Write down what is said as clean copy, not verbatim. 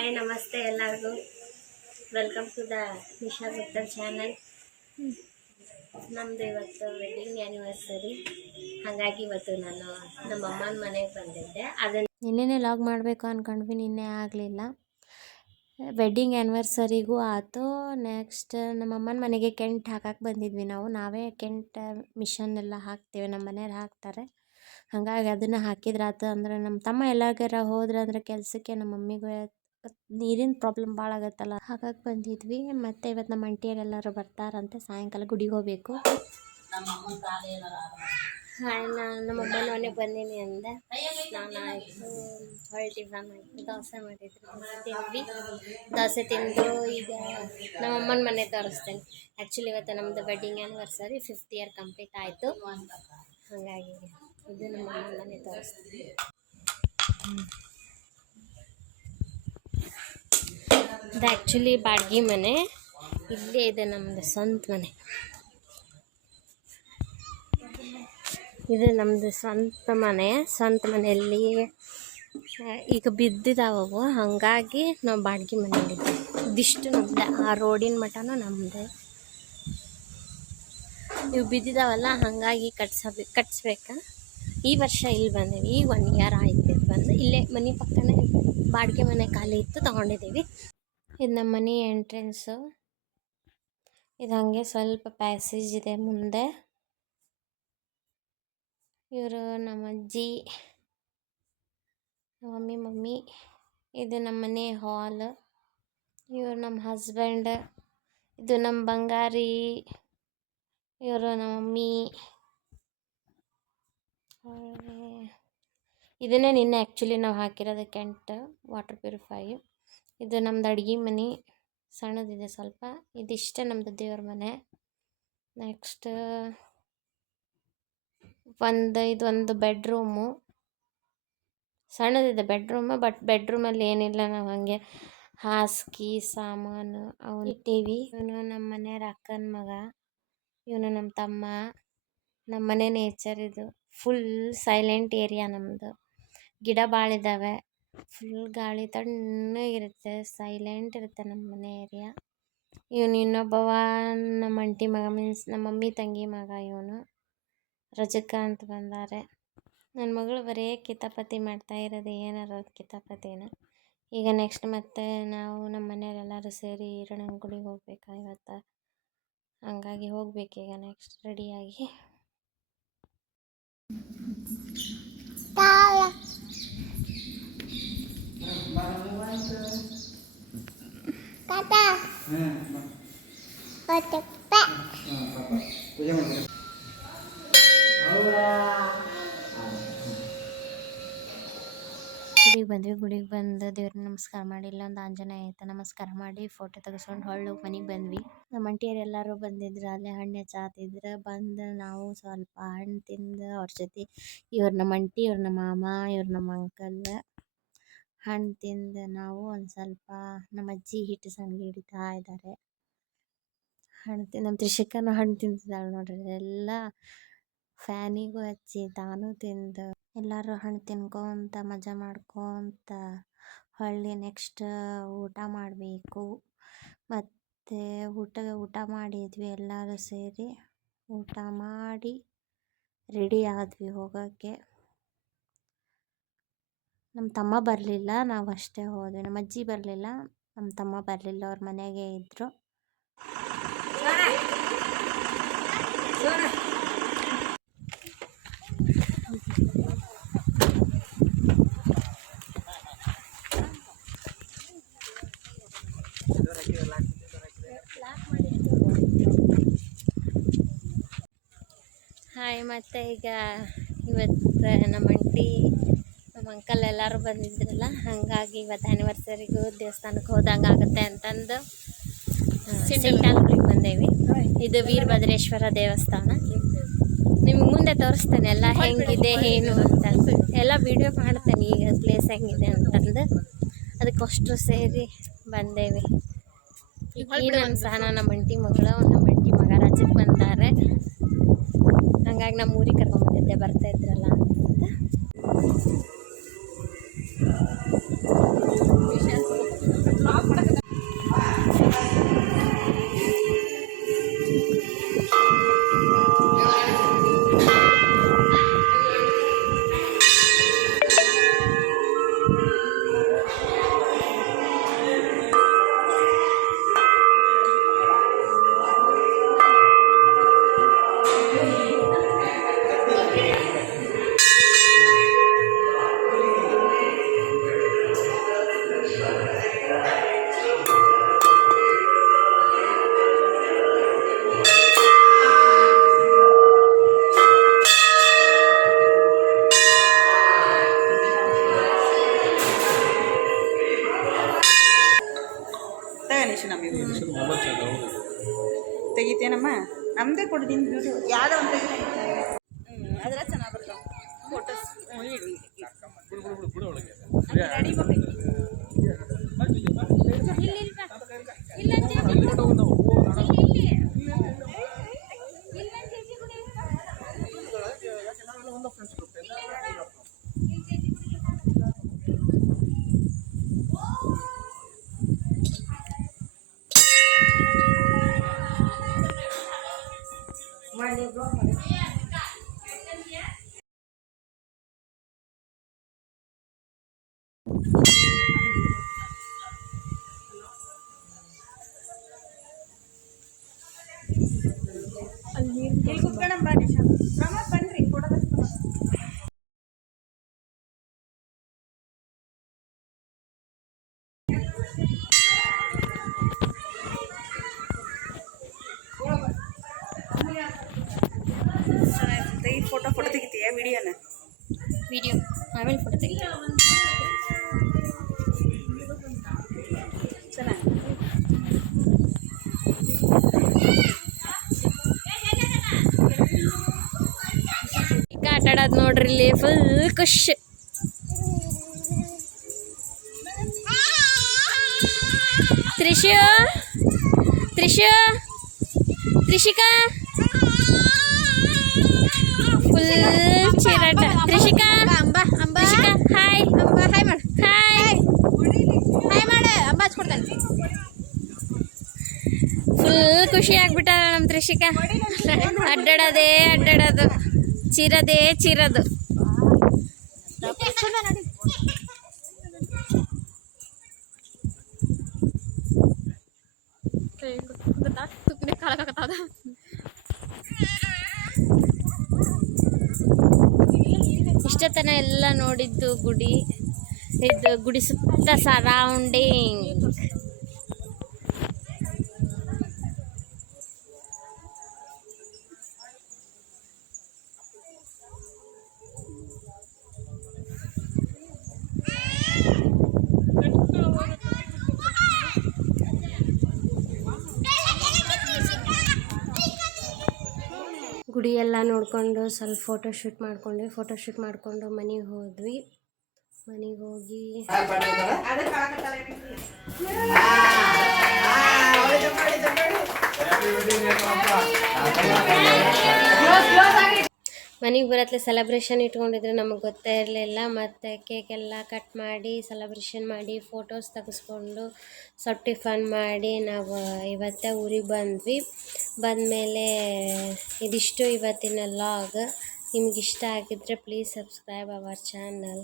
Hi ನಮಸ್ತೆ ಎಲ್ಲರಿಗೂ. Welcome to the Nisha Gupta channel. ನಮ್ಮದು ಇವತ್ತು ವೆಡ್ಡಿಂಗ್ ಆ್ಯನಿವರ್ಸರಿ. ಹಾಗಾಗಿ ಇವತ್ತು ನಾನು ನಮ್ಮ ಅಮ್ಮನ ಮನೆಗೆ ಬಂದಿದ್ದೆ. ಅದನ್ನು ನಿನ್ನೆನೇ ಲಾಗ್ ಮಾಡಬೇಕು ಅಂದ್ಕೊಂಡ್ವಿ, ನಿನ್ನೆ ಆಗಲಿಲ್ಲ. ವೆಡ್ಡಿಂಗ್ ಆ್ಯನಿವರ್ಸರಿಗೂ ಆಯಿತು. ನೆಕ್ಸ್ಟ್ ನಮ್ಮ ಅಮ್ಮನ ಮನೆಗೆ ಕೆಂಟ್ ಹಾಕಕ್ಕೆ ಬಂದಿದ್ವಿ. ನಾವೇ ಕೆಂಟ್ ಮಿಷನ್ ಎಲ್ಲ ಹಾಕ್ತೇವೆ, ನಮ್ಮ ಮನೆಯವ್ರು ಹಾಕ್ತಾರೆ. ಹಾಗಾಗಿ ಅದನ್ನು ಹಾಕಿದ್ರಾತು. ಅಂದರೆ ನಮ್ಮ ತಮ್ಮ ಎಲ್ಲಾಗಾರ ಹೋದ್ರೆ ಅಂದರೆ ಕೆಲಸಕ್ಕೆ, ನಮ್ಮ ಮಮ್ಮಿಗೂ ನೀರಿನ ಪ್ರಾಬ್ಲಮ್ ಭಾಳ ಆಗತ್ತಲ್ಲ, ಹಾಗಾಗಿ ಬಂದಿದ್ವಿ. ಮತ್ತು ಇವತ್ತು ನಮ್ಮ ಆಂಟಿಯರೆಲ್ಲರೂ ಬರ್ತಾರಂತೆ, ಸಾಯಂಕಾಲ ಗುಡಿಗೆ ಹೋಗಬೇಕು. ಹಾಯ್, ನಾನು ನಮ್ಮ ಅಮ್ಮನ ಮನೆಗೆ ಬಂದೀನಿ ಅಂದೆ. ಸ್ನಾನ ಆಯಿತು, ಹೊಳ್ಳಿ ಟಿಫನ್ ಆಯಿತು, ದೋಸೆ ಮಾಡಿದ್ರು, ತಿಂದ್ವಿ. ದೋಸೆ ತಿಂದು ಈಗ ನಮ್ಮ ಅಮ್ಮನ ಮನೆ ತೋರಿಸ್ತೇನೆ. ಆ್ಯಕ್ಚುಲಿ ಇವತ್ತು ನಮ್ಮದು wedding anniversary 5th year complete ಆಯಿತು. ಹಾಗಾಗಿ ಇದು ನಮ್ಮ ಅಮ್ಮನ ಮನೆ ತೋರಿಸ್ತೀನಿ. ಇದು ಆ್ಯಕ್ಚುಲಿ ಬಾಡಿಗೆ ಮನೆ. ಇಲ್ಲೇ ಇದೆ ನಮ್ಮದು ಸ್ವಂತ ಮನೆ. ಇದು ನಮ್ಮದು ಸ್ವಂತ ಮನೆ. ಸ್ವಂತ ಮನೆಯಲ್ಲಿ ಈಗ ಬಿದ್ದಿದ್ದಾವವು, ಹಾಗಾಗಿ ನಾವು ಬಾಡಿಗೆ ಮನೆಯಲ್ಲಿದ್ದೀವಿ. ಇದಿಷ್ಟು ನಮ್ಮದೇ, ಆ ರೋಡಿನ ಮಠನೂ ನಮ್ಮದೇ. ಇವು ಬಿದ್ದಿದ್ದಾವಲ್ಲ, ಹಾಗಾಗಿ ಕಟ್ಸ್ಬೇಕಾ. ಈ ವರ್ಷ ಇಲ್ಲಿ ಬಂದೇವಿ. ಈಗ 1 year ಆಯ್ತು ಬಂದು. ಇಲ್ಲೇ ಮನೆ ಪಕ್ಕನೇ ಬಾಡಿಗೆ ಮನೆ ಖಾಲಿ ಇತ್ತು, ತೊಗೊಂಡಿದ್ದೀವಿ. ಇದು ನಮ್ಮ ಮನೆ ಎಂಟ್ರೆನ್ಸು. ಇದು ಹಾಗೆ ಸ್ವಲ್ಪ ಪ್ಯಾಸೇಜ್ ಇದೆ ಮುಂದೆ. ಇವರು ನಮ್ಮ ಅಜ್ಜಿ, ಮಮ್ಮಿ. ಇದು ನಮ್ಮ ಮನೆ ಹಾಲ್. ಇವರು ನಮ್ಮ ಹಸ್ಬೆಂಡ್. ಇದು ನಮ್ಮ ಬಂಗಾರಿ. ಇವರು ನಮ್ಮ ಮಮ್ಮಿ. ಇದನ್ನೇ ನಿನ್ನೆ ಆ್ಯಕ್ಚುಲಿ ನಾವು ಹಾಕಿರೋದು ಕೆಂಟ್ ವಾಟರ್ ಪ್ಯೂರಿಫೈ. ಇದು ನಮ್ಮದು ಅಡುಗೆ ಮನೆ, ಸಣ್ಣದಿದೆ ಸ್ವಲ್ಪ. ಇದಿಷ್ಟೇ ನಮ್ಮದು ದೇವ್ರ ಮನೆ. ನೆಕ್ಸ್ಟ್ ಇದೊಂದು ಬೆಡ್ರೂಮು, ಸಣ್ಣದಿದೆ ಬೆಡ್ರೂಮು. ಬಟ್ ಬೆಡ್ರೂಮಲ್ಲಿ ಏನಿಲ್ಲ, ನಾವು ಹಾಗೆ ಹಾಸಿಗೆ ಸಾಮಾನು ಅವನು ಇಟ್ಟೀವಿ. ಇವನು ನಮ್ಮ ಮನೆಯವ್ರ ಅಕ್ಕನ ಮಗ, ಇವನು ನಮ್ಮ ತಮ್ಮ. ನಮ್ಮ ಮನೆ ನೇಚರ್ ಇದು. ಫುಲ್ ಸೈಲೆಂಟ್ ಏರಿಯಾ ನಮ್ಮದು. ಗಿಡ ಭಾಳ ಇದ್ದಾವೆ, ಫುಲ್ ಗಾಳಿ ತಣ್ಣಗಿರುತ್ತೆ, ಸೈಲೆಂಟ್ ಇರುತ್ತೆ ನಮ್ಮ ಮನೆ ಏರಿಯಾ. ಇವನು ಇನ್ನೊಬ್ಬವ ನಮ್ಮ ಆಂಟಿ ಮಗ, ಮೀನ್ಸ್ ನಮ್ಮ ಮಮ್ಮಿ ತಂಗಿ ಮಗ. ಇವನು ರಜಕ ಅಂತ ಬಂದಾರೆ. ನನ್ನ ಮಗಳು ಬರೀ ಕಿತಾಪತಿ ಮಾಡ್ತಾ ಇರೋದು, ಏನಾರ ಕಿತಾಪತಿನ. ಈಗ ನೆಕ್ಸ್ಟ್ ಮತ್ತೆ ನಾವು ನಮ್ಮ ಮನೆಯವರೆಲ್ಲರೂ ಸೇರಿ ಈರಣ್ಣನ ಗುಡಿಗೆ ಹೋಗ್ಬೇಕಾ ಇವತ್ತು. ಹಂಗಾಗಿ ಹೋಗ್ಬೇಕೀಗ ನೆಕ್ಸ್ಟ್ ರೆಡಿಯಾಗಿ. ಗುಡಿಗೆ ಬಂದು ದೇವ್ರಿಗೆ ನಮಸ್ಕಾರ ಮಾಡಿ, ಇಲ್ಲೊಂದು ಆಂಜನೇಯ ಐತೆ, ನಮಸ್ಕಾರ ಮಾಡಿ ಫೋಟೋ ತೆಗೆಸ್ಕೊಂಡು ಹೊಳ್ಳು ಮನೆಗೆ ಬಂದ್ವಿ. ನಮ್ಮ ಆಂಟಿಯರೆಲ್ಲರೂ ಬಂದಿದ್ರು, ಅಲ್ಲೇ ಹಣ್ಣು ಚಾತಿದ್ರು. ಬಂದು ನಾವು ಸ್ವಲ್ಪ ಹಣ್ಣು ತಿಂದು ಅವ್ರ ಜೊತೆ, ಇವ್ರು ನಮ್ಮ ಆಂಟಿ, ಇವ್ರು ನಮ್ಮ ಮಾಮ, ಇವ್ರು ನಮ್ಮ ಅಂಕಲ್. ಹಣ್ಣು ತಿಂದು ನಾವು ಒಂದು ಸ್ವಲ್ಪ, ನಮ್ಮ ಅಜ್ಜಿ ಹಿಟ್ಟು ಸಂಡಿಗೆ ಹಿಡಿತಾ ಇದ್ದಾರೆ. ಹಣ್ಣು ತಿಂದು ನಮ್ಮ ತ್ರಿಷಿಕನೂ ಹಣ್ಣು ತಿಂತಿದ್ದಾಳೆ ನೋಡ್ರಿ. ಎಲ್ಲ ಫ್ಯಾನಿಗೂ ಹಚ್ಚಿ ತಾನು ತಿಂದು ಎಲ್ಲರೂ ಹಣ್ಣು ತಿನ್ಕೊಂತ ಮಜಾ ಮಾಡ್ಕೊತ ಹೊಳ್ಳಿ ನೆಕ್ಸ್ಟ್ ಊಟ ಮಾಡಬೇಕು. ಮತ್ತು ಊಟ ಮಾಡಿದ್ವಿ ಎಲ್ಲರೂ ಸೇರಿ. ಊಟ ಮಾಡಿ ರೆಡಿ ಆದ್ವಿ ಹೋಗೋಕ್ಕೆ. ನಮ್ಮ ತಮ್ಮ ಬರಲಿಲ್ಲ, ನಾವು ಅಷ್ಟೇ ಹೋದ್ವಿ. ನಮ್ಮ ಅಜ್ಜಿ ಬರಲಿಲ್ಲ, ನಮ್ಮ ತಮ್ಮ ಬರಲಿಲ್ಲ, ಅವ್ರ ಮನೆಯಾಗೆ ಇದ್ದರು. ಹಾಯ್, ಮತ್ತು ಈಗ ಇವತ್ತು ನಮ್ಮ ಆಂಟಿ, ನಮ್ಮ ಅಂಕಲ್ ಎಲ್ಲರೂ ಬಂದಿದ್ರಲ್ಲ, ಹಾಗಾಗಿ ಇವತ್ತು ಆ್ಯನಿವರ್ಸರಿಗೂ ದೇವಸ್ಥಾನಕ್ಕೆ ಹೋದಂಗೆ ಆಗುತ್ತೆ ಅಂತಂದು ಸಿಂಟಾಲ್ರಿಗೆ ಬಂದೇವಿ. ಇದು ವೀರಭದ್ರೇಶ್ವರ ದೇವಸ್ಥಾನ. ನಿಮ್ಗೆ ಮುಂದೆ ತೋರಿಸ್ತೇನೆ ಎಲ್ಲ ಹೆಂಗಿದೆ ಏನು ಅಂತಂದು. ಎಲ್ಲ ವಿಡಿಯೋ ಮಾಡ್ತೇನೆ ಈಗ ಪ್ಲೇಸ್ ಹೆಂಗಿದೆ ಅಂತಂದು. ಅದಕ್ಕೋಸ್ಕರ ಸೇರಿ ಬಂದೇವಿ. ಈಗ ನಮ್ಮ ಸಹನ ನಮ್ಮ ಆಂಟಿ ಮಗಳು, ನಮ್ಮ ಆಂಟಿ ಮಗ ರಜಕ್ಕೆ ಬಂದಾರೆ. ಹಾಗಾಗಿ ನಮ್ಮ ಊರಿಗೆ ಕರ್ಕೊಂಡ್ಬಂದಿದ್ದೆ, ಬರ್ತಾ ಇದ್ರಲ್ಲ ಅಂತ. ನಮಗೆ ತೆಗಿತೇನಮ್ಮ ನಮ್ಮದೇ ಕೊಡ್ತೀನಿ ವಿಡಿಯೋ ಯಾವುದೋ ಒಂದು ಅದ್ರ ಚೆನ್ನಾಗಿ ಬರ್ತಾವೆ ಫೋಟೋಸ್ ರೆಡಿ ಇಲ್ಲಿ ಕುತ್ಕೊಳ್ಳೋಣ ಬನ್ನಿ ಬನ್ನಿರಿ ಫೋಟೋ ಈ ಫೋಟೋ ತೆಗಿತೀಯಾ ವಿಡಿಯೋನ ವಿಡಿಯೋ ಆಮೇಲೆ ಫೋಟೋ ತೆಗಿ. ಚೆನ್ನಾಗಿ ಈಗ ಆಟ ಆಡೋದು ನೋಡ್ರಿ ಇಲ್ಲಿ ಫುಲ್ ಖುಷಿ. ತ್ರಿಷು ತ್ರಿಷಿಕಾ ಫುಲ್ ಚೀರಾಟ. ತ್ರಿಷಿಕಾ ಹಾಯ್ ಹಾಯ್ ಮಾಡು ಹಾಯ್ ಹಾಯ್ ಮಾಡು ಅಂಬ ಹಚ್ಕೊಡ್ತಾನೆ. ಫುಲ್ ಖುಷಿ ಆಗ್ಬಿಟ್ಟಾಳ ನಮ್ಮ ತ್ರಿಷಿಕಾ. ಅಡ್ಡಾಡೋದು ಚೀರದು. ಇಷ್ಟತನ ಎಲ್ಲ ನೋಡಿದ್ದು ಗುಡಿ ಸುತ್ತ ಸರೌಂಡಿಂಗ್. ಗುಡಿ ಎಲ್ಲ ನೋಡಿಕೊಂಡು ಸ್ವಲ್ಪ ಫೋಟೋಶೂಟ್ ಮಾಡಿಕೊಂಡು ಮನೆಗೆ ಹೋದ್ವಿ. ಮನೆಗೆ ಹೋಗಿ ಮನೆಗೆ ಬರತ್ಲೆ ಸೆಲೆಬ್ರೇಷನ್ ಇಟ್ಕೊಂಡಿದ್ರೆ ನಮಗೆ ಗೊತ್ತೇ ಇರಲಿಲ್ಲ. ಮತ್ತು ಕೇಕೆಲ್ಲ ಕಟ್ ಮಾಡಿ ಸೆಲೆಬ್ರೇಷನ್ ಮಾಡಿ ಫೋಟೋಸ್ ತೆಗೆಸ್ಕೊಂಡು ಸ್ವಲ್ಪ ಟಿಫನ್ ಮಾಡಿ ನಾವು ಇವತ್ತೇ ಊರಿಗೆ ಬಂದ್ವಿ. ಬಂದಮೇಲೆ ಇದಿಷ್ಟು ಇವತ್ತಿನ ಲಾಗ್. ನಿಮಗಿಷ್ಟ ಆಗಿದ್ದರೆ ಪ್ಲೀಸ್ ಸಬ್ಸ್ಕ್ರೈಬ್ ಅವರ್ ಚಾನಲ್.